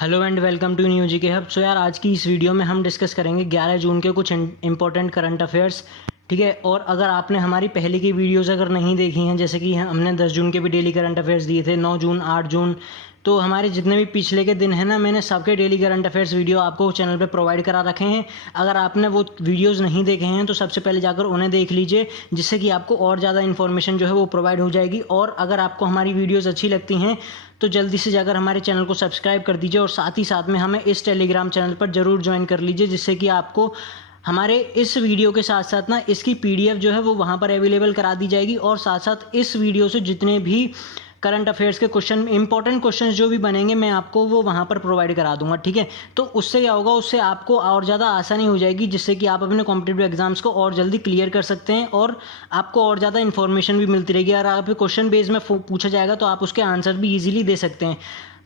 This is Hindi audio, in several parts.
Hello and welcome to new GK hub. So यार, आज की इस वीडियो में हम डिस्कस करेंगे 11 जून के कुछ इंपॉर्टेंट करंट अफेयर्स। ठीक है, और अगर आपने हमारी पहले की वीडियोस अगर नहीं देखी हैं, जैसे कि हमने 10 जून के भी डेली करंट अफेयर्स दिए थे, 9 जून, 8 जून, तो हमारे जितने भी पिछले के दिन हैं ना, मैंने सबके डेली करंट अफेयर्स वीडियो आपको चैनल पे प्रोवाइड करा रखे हैं। अगर आपने वो वीडियोस नहीं देखे हैं तो सबसे पहले जाकर उन्हें देख लीजिए, जिससे कि आपको और ज़्यादा इन्फॉर्मेशन जो है वो प्रोवाइड हो जाएगी। और अगर आपको हमारी वीडियोज़ अच्छी लगती हैं तो जल्दी से जाकर हमारे चैनल को सब्सक्राइब कर दीजिए, और साथ ही साथ में हमें इस टेलीग्राम चैनल पर ज़रूर ज्वाइन कर लीजिए, जिससे कि आपको हमारे इस वीडियो के साथ साथ ना इसकी पीडीएफ जो है वो वहाँ पर अवेलेबल करा दी जाएगी। और साथ साथ इस वीडियो से जितने भी करंट अफेयर्स के क्वेश्चन, इंपॉर्टेंट क्वेश्चंस जो भी बनेंगे, मैं आपको वो वहाँ पर प्रोवाइड करा दूंगा। ठीक है, तो उससे क्या होगा, उससे आपको और ज़्यादा आसानी हो जाएगी, जिससे कि आप अपने कॉम्पिटिटिव एग्जाम्स को और जल्दी क्लियर कर सकते हैं, और आपको और ज़्यादा इन्फॉर्मेशन भी मिलती रहेगी। अगर आप क्वेश्चन बेस में पूछा जाएगा तो आप उसके आंसर भी ईजिली दे सकते हैं।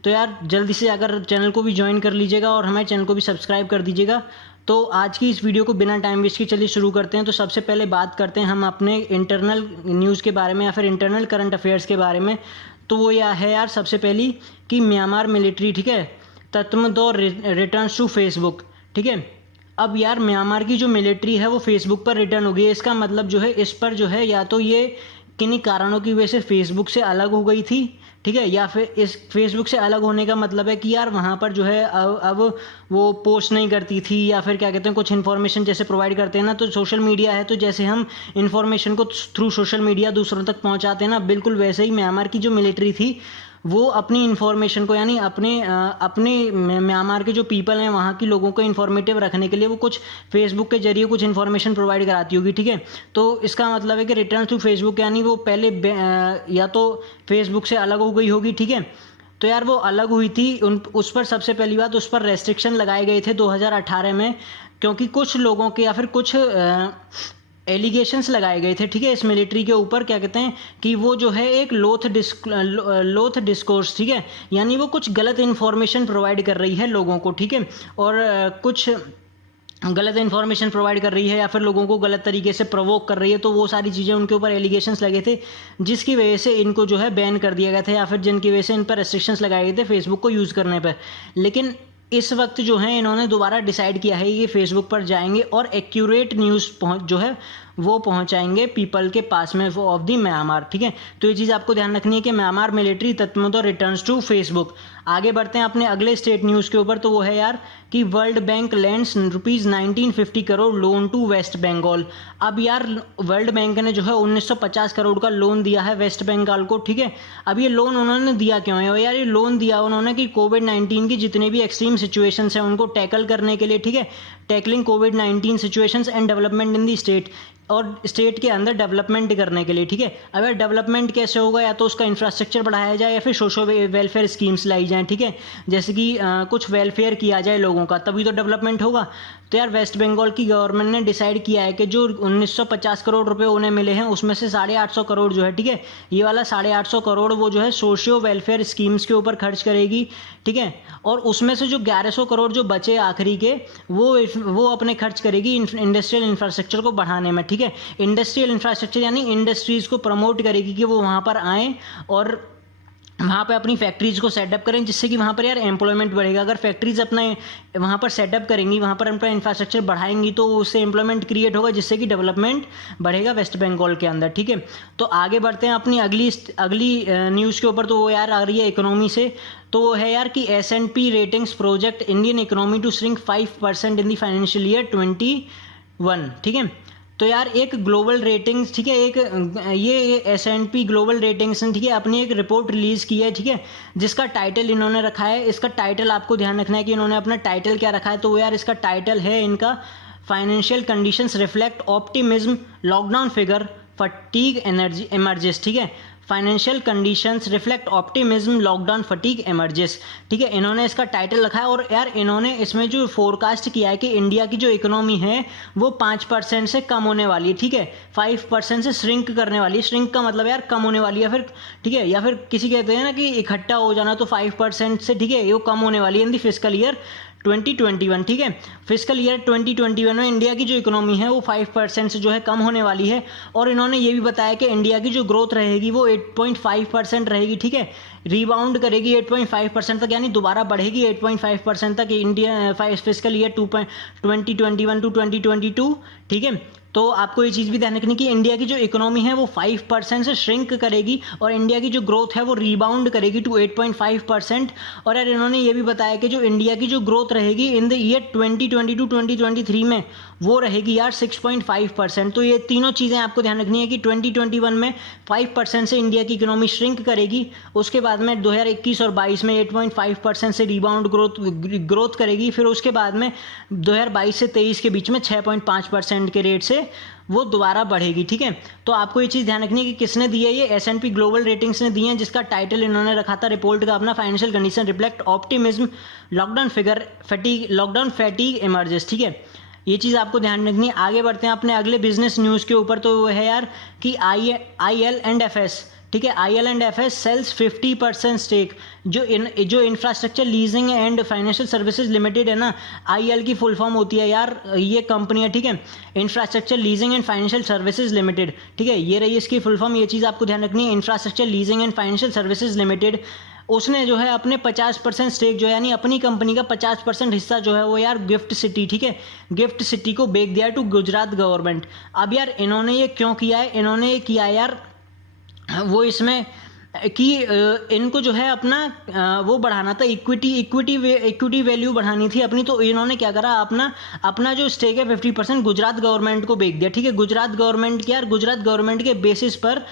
तो यार, जल्दी से अगर चैनल को भी ज्वाइन कर लीजिएगा और हमारे चैनल को भी सब्सक्राइब कर दीजिएगा। तो आज की इस वीडियो को बिना टाइम वेस्ट के चलिए शुरू करते हैं। तो सबसे पहले बात करते हैं हम अपने इंटरनल न्यूज़ के बारे में, या फिर इंटरनल करंट अफेयर्स के बारे में। तो वो यह है यार, सबसे पहली कि म्यांमार मिलिट्री, ठीक है, तत्मदो रिटर्न्स टू फेसबुक। ठीक है, अब यार म्यांमार की जो मिलिट्री है वो फेसबुक पर रिटर्न हो गई है। इसका मतलब जो है, इस पर जो है या तो ये किन्हीं कारणों की वजह से फेसबुक से अलग हो गई थी, ठीक है, या फिर इस फेसबुक से अलग होने का मतलब है कि यार वहाँ पर जो है अब वो पोस्ट नहीं करती थी, या फिर क्या कहते हैं, कुछ इन्फॉर्मेशन जैसे प्रोवाइड करते हैं ना, तो सोशल मीडिया है तो जैसे हम इन्फॉर्मेशन को थ्रू सोशल मीडिया दूसरों तक पहुँचाते हैं ना, बिल्कुल वैसे ही म्यांमार की जो मिलिट्री थी वो अपनी इन्फॉर्मेशन को, यानी अपने म्यांमार के जो पीपल हैं, वहाँ की लोगों को इन्फॉर्मेटिव रखने के लिए वो कुछ फेसबुक के जरिए कुछ इन्फॉर्मेशन प्रोवाइड कराती होगी। ठीक है, तो इसका मतलब है कि रिटर्न टू फेसबुक, यानी वो पहले या तो फेसबुक से अलग हो गई होगी। ठीक है, तो यार वो अलग हुई थी, उस पर सबसे पहली बात, उस पर रेस्ट्रिक्शन लगाए गए थे 2018 में, क्योंकि कुछ लोगों के या फिर कुछ एलिगेशंस लगाए गए थे, ठीक है, इस मिलिट्री के ऊपर, क्या कहते हैं कि वो जो है एक लोथ डिस्कोर्स, ठीक है, यानी वो कुछ गलत इन्फॉर्मेशन प्रोवाइड कर रही है लोगों को। ठीक है, और कुछ गलत इन्फॉर्मेशन प्रोवाइड कर रही है, या फिर लोगों को गलत तरीके से प्रोवोक कर रही है, तो वो सारी चीज़ें उनके ऊपर एलिगेशंस लगे थे, जिसकी वजह से इनको जो है बैन कर दिया गया था, या फिर जिनकी वजह से इन पर रेस्ट्रिक्शंस लगाए गए थे फेसबुक को यूज़ करने पर। लेकिन इस वक्त जो है इन्होंने दोबारा डिसाइड किया है कि फेसबुक पर जाएंगे और एक्यूरेट न्यूज़ जो है वो पहुंचाएंगे पीपल के पास में, वो ऑफ दी म्यांमार। ठीक है, तो ये चीज़ आपको ध्यान रखनी है कि Myanmar military Tatmadaw returns to Facebook. आगे बढ़ते हैं अपने अगले स्टेट न्यूज़ के ऊपर। तो वो है यार कि World Bank lands ₹1950 crore loan to West Bengal. अब यार वर्ल्ड बैंक ने जो है 1950 करोड़ का लोन दिया है वेस्ट बंगाल को। ठीक है, अब ये लोन उन्होंने दिया क्यों है यार? ये लोन दिया उन्होंने कि कोविड-19 की जितने भी एक्सट्रीम सिचुएशंस हैं उनको टैकल करने के लिए। ठीक है, tackling covid situations and development in the state, और स्टेट के अंदर डेवलपमेंट करने के लिए। ठीक है, अगर डेवलपमेंट कैसे होगा, या तो उसका इंफ्रास्ट्रक्चर बढ़ाया जाए, या फिर सोशल वेलफेयर स्कीम्स लाई जाएँ। ठीक है, जैसे कि कुछ वेलफेयर किया जाए लोगों का, तभी तो डेवलपमेंट होगा। तो यार वेस्ट बंगाल की गवर्नमेंट ने डिसाइड किया है कि जो 1950 करोड़ रुपए उन्हें मिले हैं, उसमें से 850 करोड़ जो है, ठीक है, ये वाला 850 करोड़ वो जो है सोशियो वेलफेयर स्कीम्स के ऊपर खर्च करेगी। ठीक है, और उसमें से जो 1100 करोड़ जो बचे आखिरी के, वो अपने खर्च करेगी इंडस्ट्रियल इंफ्रास्ट्रक्चर को बढ़ाने में। ठीक है, इंडस्ट्रियल इंफ्रास्ट्रक्चर यानी इंडस्ट्रीज को प्रमोट करेगी कि वो वहाँ पर आएँ और वहाँ पे अपनी फैक्ट्रीज को सेटअप करें, जिससे कि वहाँ पर यार एम्प्लॉयमेंट बढ़ेगा। अगर फैक्ट्रीज अपने वहाँ पर सेटअप करेंगी, वहाँ पर अपना इंफ्रास्ट्रक्चर बढ़ाएंगी, तो उससे एम्प्लॉयमेंट क्रिएट होगा, जिससे कि डेवलपमेंट बढ़ेगा वेस्ट बंगाल के अंदर। ठीक है, तो आगे बढ़ते हैं अपनी अगली न्यूज़ के ऊपर। तो वो यार आ रही है इकोनॉमी से। तो वो है यार कि S&P ratings project Indian economy to shrink 5% in the financial year 21। ठीक है, तो यार एक ग्लोबल रेटिंग्स, ठीक है, एक ये S&P ग्लोबल रेटिंग्स ने, ठीक है, अपनी एक रिपोर्ट रिलीज़ की है। ठीक है, जिसका टाइटल इन्होंने रखा है, इसका टाइटल आपको ध्यान रखना है कि इन्होंने अपना टाइटल क्या रखा है। तो वो यार इसका टाइटल है इनका, financial conditions reflect optimism, lockdown figure, fatigue energy emerges. ठीक है, financial conditions reflect optimism, lockdown fatigue emerges. ठीक है, इन्होंने इसका टाइटल रखा है। और यार इन्होंने इसमें जो फोरकास्ट किया है कि इंडिया की जो इकोनॉमी है वो 5% से कम होने वाली है। ठीक है, 5% से श्रिंक करने वाली है। श्रिंक का मतलब यार कम होने वाली है, फिर ठीक है, या फिर किसी कहते हैं ना कि इकट्ठा हो जाना, तो 5% से, ठीक है, ये कम होने वाली है इन दी फिस्कल ईयर 2021, ठीक है। फिजिकल ईयर 2021 में इंडिया की जो इकोनॉमी है वो 5% से जो है कम होने वाली है, और इन्होंने ये भी बताया कि इंडिया की जो ग्रोथ रहेगी वो 8.5% रहेगी, ठीक है। रीबाउंड करेगी 8.5% तक, यानी दोबारा बढ़ेगी 8.5% तक इंडिया फिजिकल ईयर 2021 टू 2022, ठीक है। तो आपको ये चीज़ भी ध्यान रखनी कि इंडिया की जो इकोनॉमी है वो 5% से श्रिंक करेगी, और इंडिया की जो ग्रोथ है वो रीबाउंड करेगी टू 8.5%। और यार इन्होंने ये भी बताया कि जो इंडिया की जो ग्रोथ रहेगी इन द ईयर 2020 टू 2023 में वो रहेगी यार 6.5%। तो ये तीनों चीज़ें आपको ध्यान रखनी है कि 2021 में 5% से इंडिया की इकोनॉमी श्रिंक करेगी, उसके बाद में 2021 और 22 में 8.5% से रीबाउंड ग्रोथ करेगी, फिर उसके बाद में 2022 से 23 के बीच में 6.5% के रेट से वो दोबारा बढ़ेगी, ठीक है। तो आपको ये चीज़ ध्यान रखनी है कि किसने दी है, ये S&P ग्लोबल रेटिंग्स ने दी है, जिसका टाइटल इन्होंने रखा था रिपोर्ट का अपना financial condition reflect optimism lockdown fatigue emerges, ठीक है। ये चीज़ आपको ध्यान रखनी है। आगे बढ़ते हैं अपने अगले बिजनेस न्यूज़ के ऊपर, तो वो है यार कि IL&FS, ठीक है। IL&FS सेल्स 50% स्टेक, जो Infrastructure Leasing and Financial Services Limited है ना, IL की फुल फॉर्म होती है यार, ये कंपनी है, ठीक है, Infrastructure Leasing and Financial Services Limited, ठीक है। ये रही इसकी फुल फॉर्म, ये चीज़ आपको ध्यान रखनी है, Infrastructure Leasing and Financial Services Limited. उसने जो है अपने 50% स्टेक जो है, यानी अपनी कंपनी का 50% हिस्सा जो है वो यार गिफ्ट सिटी, ठीक है, गिफ्ट सिटी को बेच दिया टू गुजरात गवर्नमेंट। अब यार इन्होंने ये क्यों किया है, इन्होंने ये किया है यार वो इसमें कि इनको जो है अपना वो बढ़ाना था, इक्विटी वैल्यू बढ़ानी थी अपनी। तो इन्होंने क्या करा, अपना जो स्टेक है 50% गुजरात गवर्नमेंट को बेच दिया, ठीक है। गुजरात गवर्नमेंट के बेसिस पर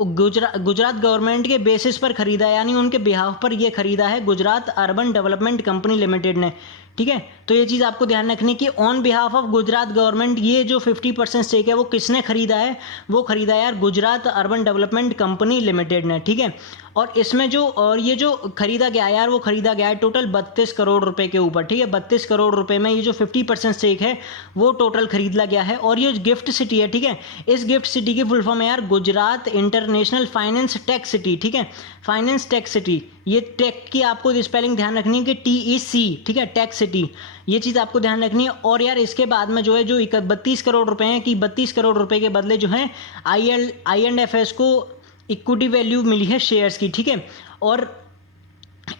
गुजरात गवर्नमेंट के बेसिस पर खरीदा है, यानी उनके बिहाफ पर ये खरीदा है Gujarat urban development company limited ने, ठीक है। तो ये चीज़ आपको ध्यान रखनी कि on behalf of Gujarat government ये जो 50% स्टेक है वो किसने खरीदा है, वो खरीदा है यार Gujarat urban development company limited ने, ठीक है। और इसमें ये जो खरीदा गया यार, वो खरीदा गया है टोटल 32 करोड़ रुपए के ऊपर, ठीक है। 32 करोड़ रुपए में ये जो 50% स्टेक है वो टोटल खरीदा गया है। और ये गिफ्ट सिटी है, ठीक है, इस गिफ्ट सिटी की फुल फॉर्म है यार Gujarat international finance tech city, ठीक है, फाइनेंस टेक सिटी। ये टेक की आपको स्पेलिंग ध्यान रखनी है कि TEC, ठीक है, टेक सिटी, ये चीज़ आपको ध्यान रखनी है। और यार इसके बाद में जो है जो 32 करोड़ रुपए हैं कि 32 करोड़ रुपए के बदले जो है IL&FS को इक्विटी वैल्यू मिली है शेयर्स की, ठीक है। और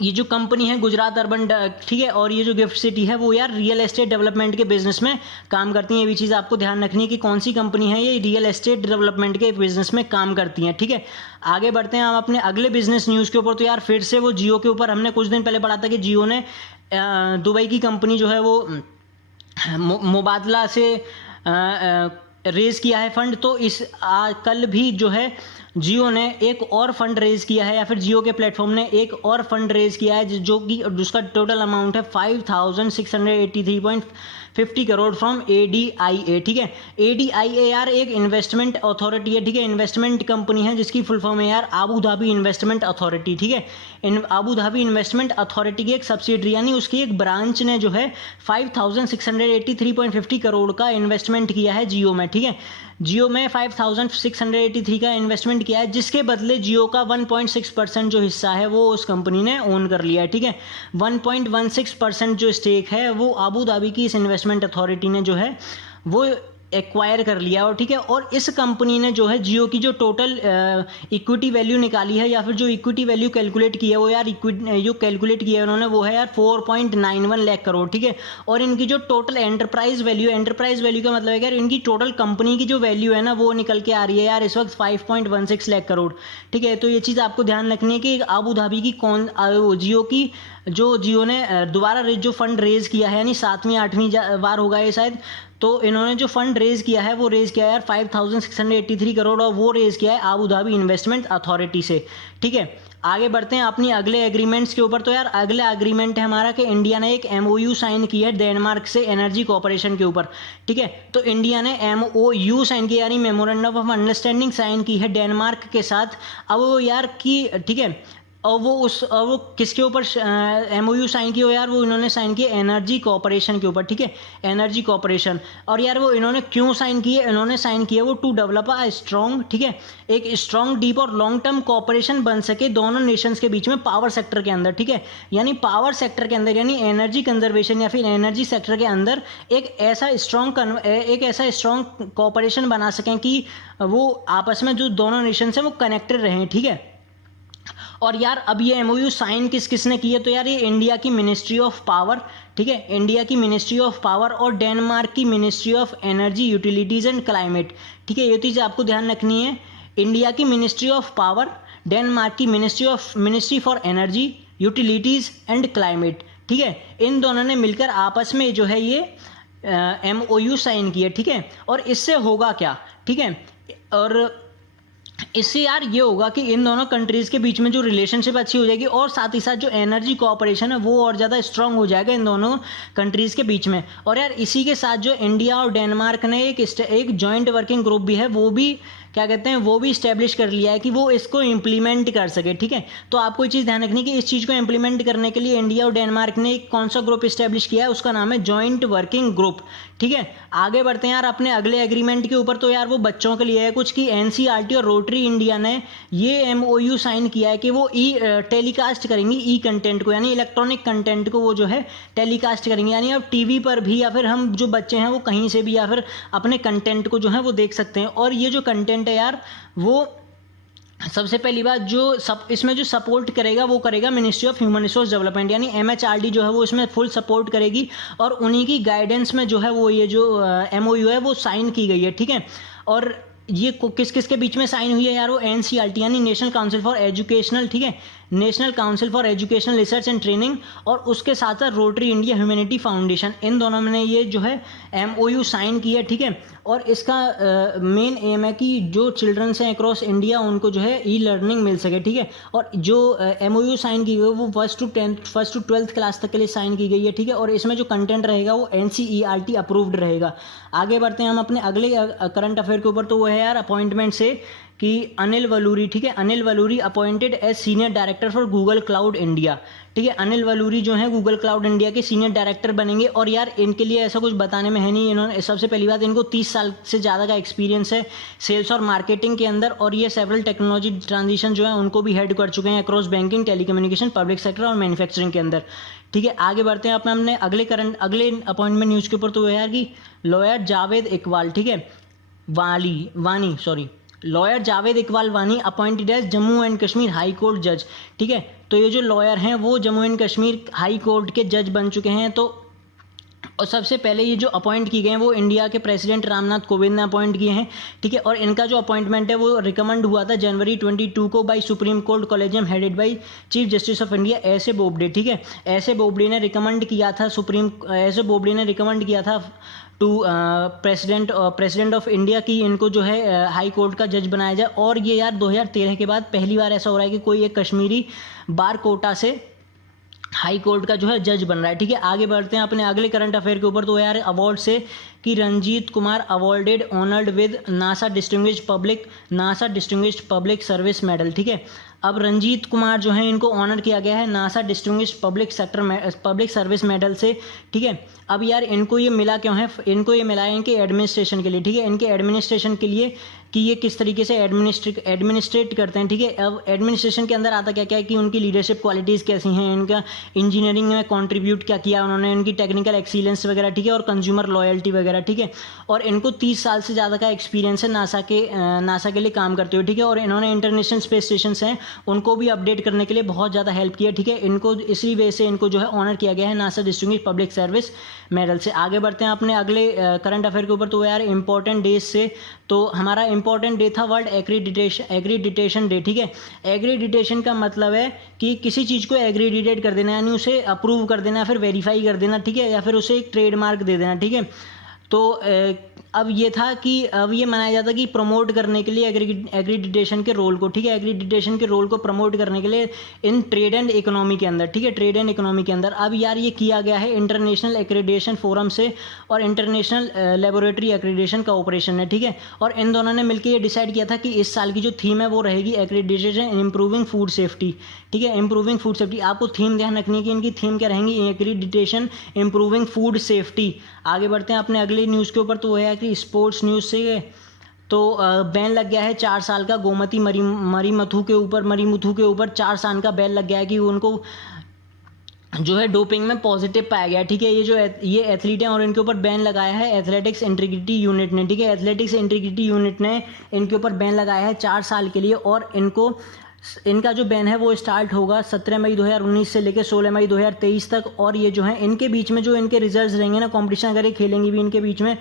ये जो कंपनी है गुजरात अर्बन, ठीक है, और ये जो गिफ्ट सिटी है वो यार रियल एस्टेट डेवलपमेंट के बिजनेस में काम करती है। ये भी चीज़ आपको ध्यान रखनी है कि कौन सी कंपनी है, ये रियल एस्टेट डेवलपमेंट के बिजनेस में काम करती हैं, ठीक है। आगे बढ़ते हैं हम अपने अगले बिजनेस न्यूज़ के ऊपर। तो यार फिर से वो जियो के ऊपर हमने कुछ दिन पहले पढ़ा था कि जियो ने दुबई की कंपनी जो है वो मुबादला से रेज़ किया है फंड। तो कल भी जो है जियो ने एक और फंड रेज किया है, या फिर जियो के प्लेटफॉर्म ने एक और फंड रेज किया है, जो कि जिसका टोटल अमाउंट है 5683.50 करोड़ फ्रॉम ADIA, ठीक है। ADIA यार एक इन्वेस्टमेंट अथॉरिटी है, ठीक है, इन्वेस्टमेंट कंपनी है, जिसकी फुल फॉर्म है यार आबू धाबी इन्वेस्टमेंट अथॉरिटी, ठीक है। आबू धाबी इन्वेस्टमेंट अथॉरिटी की एक सब्सिडरी, यानी उसकी एक ब्रांच ने जो है 5683.50 करोड़ का इन्वेस्टमेंट किया है जियो में, ठीक है। जियो में 5683 का इन्वेस्टमेंट किया है, जिसके बदले जियो का 1.6% जो हिस्सा है वो उस कंपनी ने ओन कर लिया है, ठीक है। 1.16% जो स्टेक है वो आबू धाबी की इस इन्वेस्टमेंट अथॉरिटी ने जो है वो एक्वायर कर लिया, और ठीक है। और इस कंपनी ने जो है जियो की जो टोटल इक्विटी वैल्यू निकाली है, या फिर जो इक्विटी वैल्यू कैलकुलेट की है वो यार जो कैलकुलेट किया है उन्होंने वो है यार 4.91 लाख करोड़, ठीक है। और इनकी जो टोटल एंटरप्राइज वैल्यू का मतलब है यार इनकी टोटल कंपनी की जो वैल्यू है ना वो निकल के आ रही है यार इस वक्त 5.16 लाख करोड़, ठीक है। तो ये चीज़ आपको ध्यान रखनी है कि आबू धाबी की जियो ने दोबारा जो फंड रेज किया है, यानी 7वीं 8वीं बार होगा ये शायद, तो इन्होंने जो फंड रेज किया है वो रेज किया है यार 5683 करोड़, और वो रेज किया है आबू धाबी इन्वेस्टमेंट अथॉरिटी से, ठीक है। आगे बढ़ते हैं अपनी अगले एग्रीमेंट्स के ऊपर। तो यार अगला एग्रीमेंट है हमारा कि इंडिया ने एक MOU साइन की है डेनमार्क से एनर्जी कॉर्पोरेशन के ऊपर, ठीक है। तो इंडिया ने MOU साइन किया, यानी मेमोरेंडम ऑफ अंडरस्टैंडिंग साइन की है डेनमार्क के साथ। अब वो यार की, ठीक है, और वो किसके ऊपर MOU साइन किया यार, वो इन्होंने साइन किया एनर्जी कोऑपरेशन के ऊपर, ठीक है, एनर्जी कोऑपरेशन। और यार वो इन्होंने क्यों साइन किए, इन्होंने साइन किया वो टू डेवलप अ स्ट्रॉन्ग, ठीक है, एक स्ट्रॉन्ग डीप और लॉन्ग टर्म कोऑपरेशन बन सके दोनों नेशंस के बीच में पावर सेक्टर के अंदर, ठीक है, यानी पावर सेक्टर के अंदर, यानी एनर्जी कंजर्वेशन या फिर एनर्जी सेक्टर के अंदर एक ऐसा स्ट्रॉन्ग कोऑपरेशन बना सकें कि वो आपस में जो दोनों नेशंस हैं वो कनेक्टेड रहें, ठीक है। और यार अब ये MOU साइन किसने की है, तो यार ये इंडिया की मिनिस्ट्री ऑफ पावर, ठीक है, इंडिया की मिनिस्ट्री ऑफ पावर और डेनमार्क की ministry of energy utilities and climate, ठीक है, ये चीज़ आपको ध्यान रखनी है। इंडिया की मिनिस्ट्री ऑफ पावर, डेनमार्क की ministry for energy utilities and climate, ठीक है, इन दोनों ने मिलकर आपस में जो है ये MOU साइन किया, ठीक है। और इससे होगा क्या, ठीक है, और इससे यार ये होगा कि इन दोनों कंट्रीज़ के बीच में जो रिलेशनशिप अच्छी हो जाएगी और साथ ही साथ जो एनर्जी कोऑपरेशन है वो और ज़्यादा स्ट्रांग हो जाएगा इन दोनों कंट्रीज़ के बीच में। और यार इसी के साथ जो इंडिया और डेनमार्क ने एक जॉइंट वर्किंग ग्रुप भी है, वो भी क्या कहते हैं, वो भी इस्टेब्लिश कर लिया है कि वो इसको इम्प्लीमेंट कर सके, ठीक है। तो आपको ये चीज़ ध्यान रखनी है कि इस चीज़ को इम्प्लीमेंट करने के लिए इंडिया और डेनमार्क ने एक कौन सा ग्रुप इस्टेब्लिश किया है, उसका नाम है जॉइंट वर्किंग ग्रुप, ठीक है। आगे बढ़ते हैं यार अपने अगले एग्रीमेंट के ऊपर। तो यार वो बच्चों के लिए है कुछ कि NCERT और रोटरी इंडिया ने ये MOU साइन किया है कि वो टेलीकास्ट करेंगी कंटेंट को, यानी इलेक्ट्रॉनिक कंटेंट को वो जो है टेलीकास्ट करेंगे, यानी अब TV पर भी या फिर हम जो बच्चे हैं वो कहीं से भी या फिर अपने कंटेंट को जो है वो देख सकते हैं। और ये जो कंटेंट है यार वो सबसे पहली बात इसमें जो सपोर्ट करेगा वो करेगा ministry of human resource development, यानी MHRD जो है वो इसमें फुल सपोर्ट करेगी और उन्हीं की गाइडेंस में जो है वो ये जो MOU है वो साइन की गई है, ठीक है। और ये किस के बीच में साइन हुई है यार, वो NCERT यानी नेशनल काउंसिल फॉर एजुकेशनल, ठीक है, national council for educational research and training, और उसके साथ साथ रोटरी इंडिया ह्यूमैनिटी फाउंडेशन, इन दोनों ने ये जो है MOU साइन किया, ठीक है। और इसका मेन एम है कि जो चिल्ड्रंस हैं अक्रॉस इंडिया उनको जो है लर्निंग मिल सके, ठीक है। और जो MOU साइन की गई वो फर्स्ट टू 12th क्लास तक के लिए साइन की गई है, ठीक है। और इसमें जो कंटेंट रहेगा वो NCERT अप्रूव्ड रहेगा। आगे बढ़ते हैं हम अपने अगले करंट अफेयर के ऊपर। तो वो है यार अपॉइंटमेंट से कि अनिल वलूरी, ठीक है, Anil Valluri appointed as senior director for Google Cloud India, ठीक है। अनिल वलूरी जो है गूगल क्लाउड इंडिया के सीनियर डायरेक्टर बनेंगे। और यार इनके लिए ऐसा कुछ बताने में है नहीं, इन्होंने सबसे पहली बात इनको 30 साल से ज़्यादा का एक्सपीरियंस है सेल्स और मार्केटिंग के अंदर, और ये सेवरल टेक्नोलॉजी ट्रांजिशन जो है उनको भी हेड कर चुके हैं across banking, telecommunication, public sector और मैन्युफैक्चरिंग के अंदर, ठीक है। आगे बढ़ते हैं अपने अगले अपॉइंटमेंट न्यूज़ के ऊपर। तो यार कि लॉयर जावेद इकबाल, ठीक है, lawyer Javed Iqbal Wani appointed as Jammu and Kashmir High Court जज, ठीक है। तो ये जो लॉयर हैं वो Jammu and Kashmir High Court के जज बन चुके हैं। तो और सबसे पहले ये जो अपॉइंट किए गए हैं वो इंडिया के प्रेसिडेंट रामनाथ कोविंद ने अपॉइंट किए हैं, ठीक है। और इनका जो अपॉइंटमेंट है वो रिकमेंड हुआ था जनवरी 22 को by Supreme Court collegium headed by Chief Justice of India S A Bobde, ठीक है। एस ए बोबडे ने रिकमेंड किया था टू प्रेसिडेंट ऑफ इंडिया की इनको जो है हाई कोर्ट का जज बनाया जाए। और ये यार 2013 के बाद पहली बार ऐसा हो रहा है कि कोई एक कश्मीरी बार कोटा से हाई कोर्ट का जो है जज बन रहा है, ठीक है। आगे बढ़ते हैं अपने अगले करंट अफेयर के ऊपर। तो यार अवार्ड से कि Ranjit Kumar awarded honoured with NASA distinguished public service medal, ठीक है। अब रंजीत कुमार जो है इनको ऑनर किया गया है NASA distinguished public service medal से, ठीक है। अब यार इनको ये मिला क्यों है, इनको ये मिला है इनके एडमिनिस्ट्रेशन के लिए, ठीक है, इनके एडमिनिस्ट्रेशन के लिए कि ये किस तरीके से एडमिनिस्ट्रेट करते हैं, ठीक है। अब एडमिनिस्ट्रेशन के अंदर आता क्या क्या है कि उनकी लीडरशिप क्वालिटीज़ कैसी हैं, इनका इंजीनियरिंग में कंट्रीब्यूट क्या किया उन्होंने, इनकी टेक्निकल एक्सीलेंस वगैरह, ठीक है, और कंज्यूमर लॉयल्टी वगैरह, ठीक है। और इनको 30 साल से ज़्यादा का एक्सपीरियंस है नासा के लिए काम करते हुए, ठीक है। और इन्होंने इंटरनेशनल स्पेस स्टेशन हैं उनको भी अपडेट करने के लिए बहुत ज़्यादा हेल्प किया, ठीक है। इनको इसी वजह से इनको जो है ऑनर किया गया है NASA distinguished public service medal से। आगे बढ़ते हैं अपने अगले करंट अफेयर के ऊपर। तो यार इंपॉर्टेंट डेज से तो हमारा इंपॉर्टेंट डे था वर्ल्ड एग्रीडिटेशन डे, ठीक है। एग्रीडिटेशन का मतलब है कि किसी चीज़ को एग्रीडिटेट कर देना, यानी उसे अप्रूव कर देना, फिर वेरीफाई कर देना, ठीक है, या फिर उसे एक ट्रेडमार्क दे देना, ठीक है। तो अब ये था कि अब ये मनाया जाता कि प्रमोट करने के लिए एग्रीडिटेशन के रोल को, ठीक है, एग्रीडिटेशन के रोल को प्रमोट करने के लिए इन ट्रेड एंड इकोनॉमी के अंदर, ठीक है, ट्रेड एंड इकोनॉमी के अंदर। अब यार ये किया गया है इंटरनेशनल एक्रीडिटेशन फोरम से और इंटरनेशनल लेबोरेटरी एक्रीडिटेशन का ऑपरेशन है, ठीक है। और इन दोनों ने मिलकर ये डिसाइड किया था कि इस साल की जो थीम है वो रहेगी एक्रीडिटेशन इम्प्रूविंग फूड सेफ्टी, ठीक है, इम्प्रूविंग फूड सेफ्टी। आपको थीम ध्यान रखनी है कि इनकी थीम क्या रहेंगी, एक्रीडिटेशन इम्प्रूविंग फूड सेफ्टी। आगे बढ़ते हैं अपने अगले न्यूज़ के ऊपर, तो वो है कि स्पोर्ट्स न्यूज़ से तो बैन लग गया है 4 साल का गोमती मरीमुथु के ऊपर 4 साल का बैन लग गया है कि उनको जो है डोपिंग में पॉजिटिव पाया गया, ठीक है। ये एथलीट हैं और इनके ऊपर बैन लगाया है एथलेटिक्स इंटीग्रिटी यूनिट ने, ठीक है, एथलेटिक्स इंटीग्रिटी यूनिट ने इनके ऊपर बैन लगाया है 4 साल के लिए। और इनका जो बैन है वो स्टार्ट होगा 17 मई 2019 से लेकर 16 मई 2023 तक। और ये जो है इनके बीच में जो इनके रिजल्ट्स रहेंगे ना, कंपटीशन अगर ये खेलेंगे भी इनके बीच में,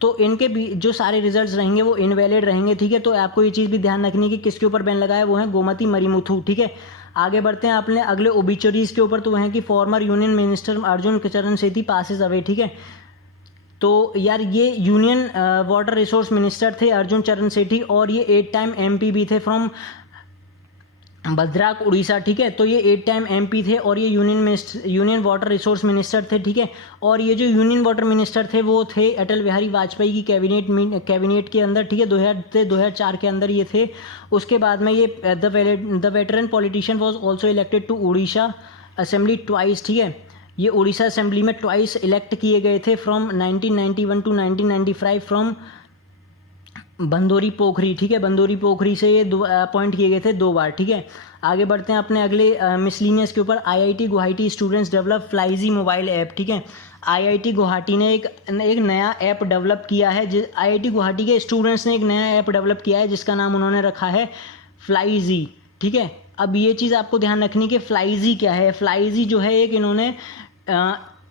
तो इनके जो सारे रिजल्ट्स रहेंगे वो इनवैलिड रहेंगे, ठीक है। तो आपको ये चीज़ भी ध्यान रखनी है कि किसके ऊपर बैन लगाया है, वो है गोमती मरीमुथु, ठीक है। आगे बढ़ते हैं अपने अगले ओबिचुरीज के ऊपर, तो वह है कि फॉर्मर यूनियन मिनिस्टर अर्जुन चरण सेठी पासेस अवे, ठीक है। तो यार ये यूनियन वाटर रिसोर्स मिनिस्टर थे अर्जुन चरण सेठी और ये 8 टाइम MP भी थे फ्रॉम भद्राक उड़ीसा, ठीक है। तो ये 8 टाइम MP थे और ये यूनियन वाटर रिसोर्स मिनिस्टर थे, ठीक है। और ये जो यूनियन वाटर मिनिस्टर थे वो थे अटल बिहारी वाजपेयी की कैबिनेट के अंदर, ठीक है, 2000 से 2004 के अंदर ये थे। उसके बाद में ये the veteran politician was also elected to Odisha assembly twice, ठीक है। ये उड़ीसा असेंबली में ट्वाइस इलेक्ट किए गए थे from 1991 to 1995 from Bandori Pokhari, ठीक है, बंदोरी पोखरी से ये अपॉइंट किए गए थे 2 बार, ठीक है। आगे बढ़ते हैं अपने अगले मिसलिनियस के ऊपर। IIT गुवाहाटी स्टूडेंट्स डेवलप फ्लाईजी मोबाइल ऐप, ठीक है। IIT गुवाहाटी ने एक नया ऐप डेवलप किया है। IIT गुवाहाटी के स्टूडेंट्स ने एक नया ऐप डेवलप किया है जिसका नाम उन्होंने रखा है फ्लाईजी, ठीक है। अब ये चीज़ आपको ध्यान रखनी कि फ्लाईजी क्या है। फ्लाईजी जो है एक इन्होंने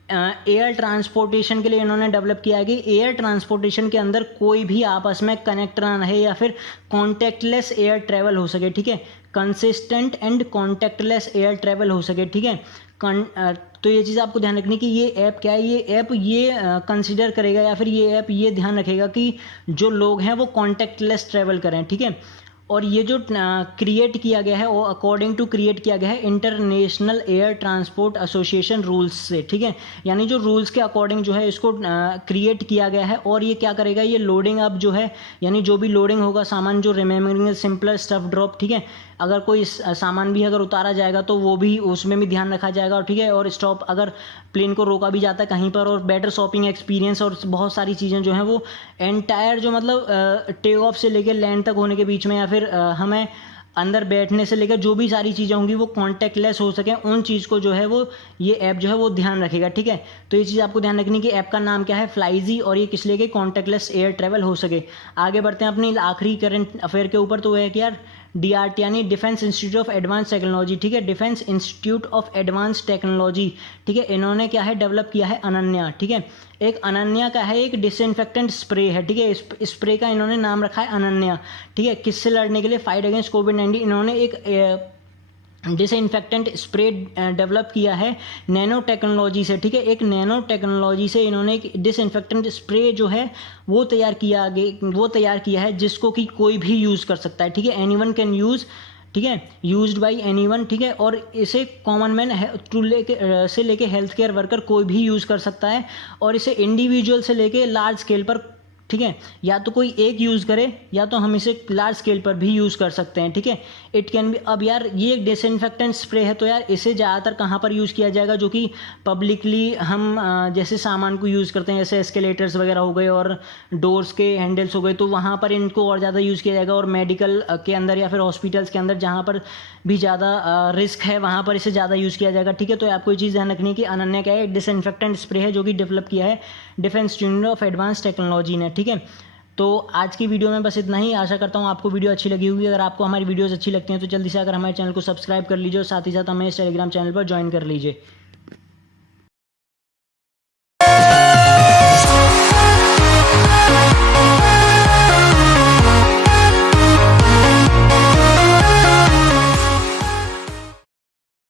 एयर ट्रांसपोर्टेशन के लिए इन्होंने डेवलप किया है कि एयर ट्रांसपोर्टेशन के अंदर कोई भी आपस में कनेक्ट ना रहे या फिर कॉन्टैक्टलेस एयर ट्रैवल हो सके, ठीक है, consistent and contactless air travel हो सके, ठीक है। तो ये चीज़ आपको ध्यान रखनी कि ये ऐप क्या है। ये ऐप ये कंसिडर करेगा या फिर ये ऐप ये ध्यान रखेगा कि जो लोग हैं वो कॉन्टैक्टलेस ट्रैवल करें, ठीक है। और ये जो क्रिएट किया गया है वो अकॉर्डिंग टू क्रिएट किया गया है international air transport association rules से, ठीक है। यानी जो रूल्स के अकॉर्डिंग जो है इसको क्रिएट किया गया है। और ये क्या करेगा, ये लोडिंग अप जो है यानी जो भी लोडिंग होगा सामान, जो रिमेम्बरिंग सिंपलर स्टफ ड्रॉप, ठीक है, अगर कोई सामान भी अगर उतारा जाएगा तो वो भी उसमें भी ध्यान रखा जाएगा, ठीक है। और स्टॉप अगर प्लेन को रोका भी जाता है कहीं पर, और बेटर शॉपिंग एक्सपीरियंस और बहुत सारी चीज़ें जो हैं वो एंटायर जो मतलब टेक ऑफ से लेकर लैंड तक होने के बीच में या फिर हमें अंदर बैठने से लेकर जो भी सारी चीज़ें होंगी वो कॉन्टैक्टलेस हो सके, उन चीज़ को जो है वो ये ऐप जो है वो ध्यान रखेगा, ठीक है। तो ये चीज़ आपको ध्यान रखनी कि ऐप का नाम क्या है, फ्लाईजी, और ये किस लिए कि कॉन्टैक्टलेस एयर ट्रैवल हो सके। आगे बढ़ते हैं अपनी आखिरी करंट अफेयर के ऊपर, तो वो है कि यार DRT यानी defence institute of advance technology, ठीक है, defence institute of advance technology, ठीक है, इन्होंने क्या है डेवलप किया है अनन्या, ठीक है। एक अनन्या का है एक डिसइंफेक्टेंट स्प्रे है, ठीक है, स्प्रे का इन्होंने नाम रखा है अनन्या, ठीक है। किससे लड़ने के लिए, फाइट अगेंस्ट कोविड-19। इन्होंने एक डिसइंफेक्टेंट स्प्रे डेवलप किया है नैनो टेक्नोलॉजी से, ठीक है। एक नैनो टेक्नोलॉजी से इन्होंने एक डिसइंफेक्टेंट स्प्रे जो है वो तैयार किया है जिसको कि कोई भी यूज़ कर सकता है, ठीक है, एनीवन कैन यूज़, ठीक है, यूज्ड बाय एनीवन, ठीक है। और इसे कॉमन मैन से लेके हेल्थ केयर वर्कर कोई भी यूज़ कर सकता है, और इसे इंडिविजुअल से लेके लार्ज स्केल पर, ठीक है, या तो कोई एक यूज़ करे या तो हम इसे लार्ज स्केल पर भी यूज़ कर सकते हैं, ठीक है। इट कैन बी, अब यार ये एक डिसइंफेक्टेंट स्प्रे है तो यार इसे ज़्यादातर कहाँ पर यूज़ किया जाएगा, जो कि पब्लिकली हम जैसे सामान को यूज़ करते हैं, जैसे एस्केलेटर्स वगैरह हो गए और डोर्स के हैंडल्स हो गए, तो वहाँ पर इनको और ज़्यादा यूज़ किया जाएगा। और मेडिकल के अंदर या फिर हॉस्पिटल्स के अंदर जहाँ पर भी ज़्यादा रिस्क है वहाँ पर इसे ज़्यादा यूज़ किया जाएगा, ठीक है। तो आपको ये चीज़ ध्यान रखनी है कि अनन्या क्या है, डिसइंफेक्टेंट स्प्रे है जो कि डेवलप किया है defence institute of advance technology ने, ठीक है। तो आज की वीडियो में बस इतना ही। आशा करता हूँ आपको वीडियो अच्छी लगी होगी। अगर आपको हमारी वीडियोस अच्छी लगती हैं तो जल्दी से अगर हमारे चैनल को सब्सक्राइब कर लीजिए और साथ ही साथ हमें इस टेलीग्राम चैनल पर ज्वाइन कर लीजिए।